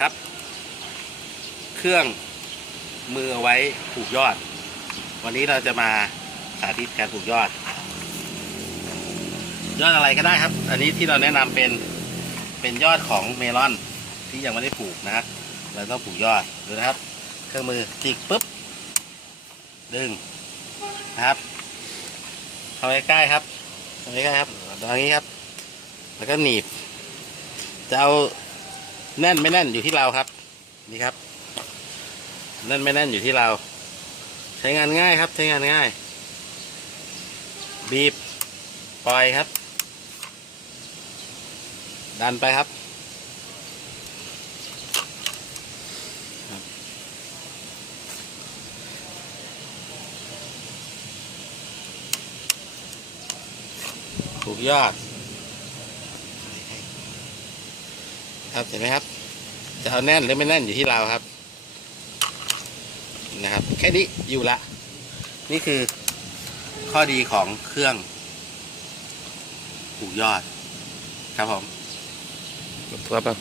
ครับ เครื่องมือเอาไว้ปลูกยอด วันนี้เราจะมาสาธิตการปลูกยอด ยอดอะไรก็ได้ครับ อันนี้ที่เราแนะนำเป็นเป็นยอดของเมลอนที่ยังไม่ได้ปลูกนะครับเราต้องปลูกยอดดูนะครับ เครื่องมือจิกปุ๊บดึงนะครับเข้าใกล้ๆครับเข้าใกล้ๆครับตรงนี้ครับ แล้วก็หนีบจะเอา แน่นไม่แน่นอยู่ที่เราครับ นี่ครับ แน่นไม่แน่นอยู่ที่เรา ใช้งานง่ายครับ ใช้งานง่าย บีบ ปล่อยครับ ดันไปครับ ถูกยอด ครับเห็นไหมครับ จะเอาแน่นหรือไม่แน่นอยู่ที่เราครับ นะครับ แค่นี้อยู่ละ นี่คือข้อดีของเครื่องผูกยอด ครับผมตัวป่ะ